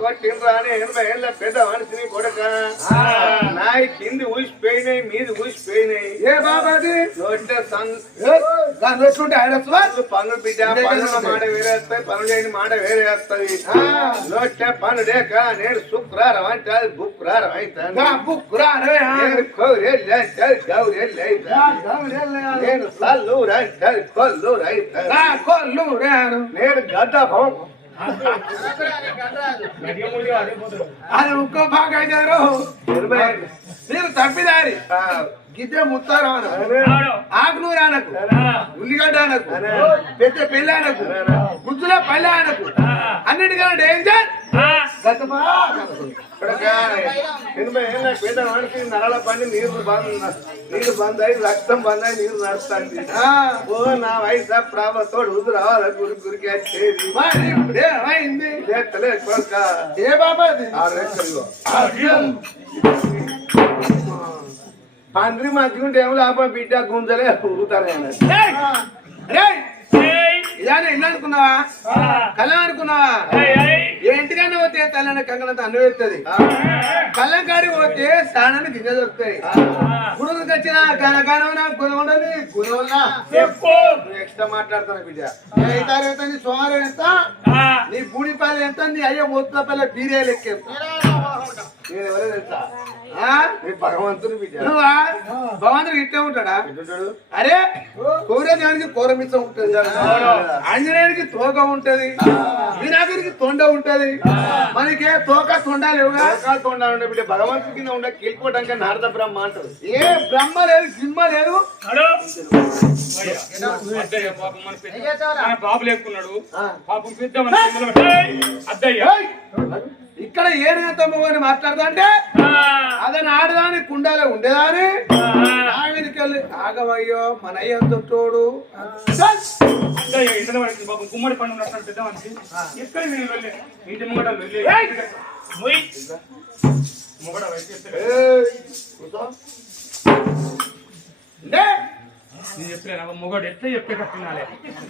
కొట్టిండ్రా అని 80 ఏళ్ళ పెద్ద మనిషిని కొడక నాయి కింది ఊసిపోయినాయి మీది ఊసిపోయినాయి ఏ బాబాది నోట్లే పనులు బిడ్డ పనుల మాట వేరే వస్తాయి పనులు లేని మాట వేరే వస్తాయి నోట్లే పనులేక నేను శుక్రారం అంటే అది బుక్రారం అవుతాను నేను సల్లూరు అంటే కొల్లూరు అవుతాను నేను గడ్డ అది ఇంకో బాగా అయినారు మీరు తప్పిదారి గిద్దె ముత్తారు ఆకునూరు అనకు ఉల్లిగడ్డ అనకు పెద్ద పెళ్ళి అనకు గుజ్జుల పల్లె అనకు అన్నిటికన్నా డేంజర్ పేద మనిషి నరల పని నీరు బంద్ అయి రక్తం బంద్ అయి నీరు నడుస్తుంది ఓ నా వయసు ప్రాభతోడు ఉదు రావాలి గురికి వచ్చేది అయింది ఏ బాబా పందిరి మంచిగుంటే ఏమో లాభ బిడ్డ గుంజలే ఊరుతారు ఇలానే ఇల్లు అనుకున్నావా కళ్ళం అనుకున్నావా ఇంటికన్నా పోతే తల్లని కంగనంత అన్వేస్తుంది కళ్ళం కాడి పోతే స్నానాన్ని గింజ దొరుకుతాయి గుడుకు వచ్చిన కనకనవన గుణవుండని గుణవున్నా ఎక్స్ట్రా మాట్లాడతాను బిడ్డ అవుతారు ఎంత నీ సోమవారం ఎంత నీ బూడిపాలు ఎంత నీ అయ్యో మొత్తం పల్లె బీరే లెక్క నేను ఎవరో తెలుసా భగవంతుని బిడ్డ నువ్వా భగవంతుడు ఇట్టే ఉంటాడా అరే సూర్యదేవునికి కోరమిచ్చం ఉంటుంది ఆంజనేయునికి తోక ఉంటది వినాయకుడికి తొండ ఉంటది మనకే తోక తొండ లేవుగా తొండ ఉండే బిడ్డ భగవంతుడి కింద ఉండే కీల్పోవడానికి నారద బ్రహ్మ అంటారు ఏ బ్రహ్మ లేదు సినిమా లేదు బాబు లేకున్నాడు ఇక్కడ ఏనేతమ్మ అని మాట్లాడదా అంటే అదని ఆడదాని కుండాలే ఉండేదాని ఆవిడికెళ్ళి ఆగవయ్యో మన అయ్య తోడు గుమ్మడి పండు పెద్ద మనిషి ఎక్కడ ఇంటి ముంగట నేను చెప్పలేనా మొగడు ఎట్లా చెప్పే కట్టినాలే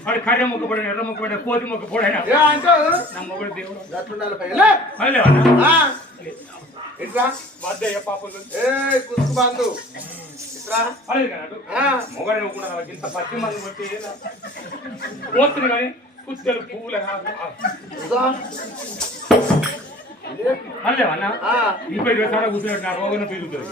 వాడు కర్ర మొక్కపడ ఎర్ర మొక్కపడ కోతి మొక్కపడైనా నా మొగడు దేవుడు వద్దయ్య పాపలు కుసుబాందు మొగడు నవ్వుకుంటా ఇంత 10 మంది బట్టి పోతుంది కానీ కుత్తలు పువ్వులు అన్నా 20 కూర్చున్నట్టు నా రోగం పెరుగుతుంది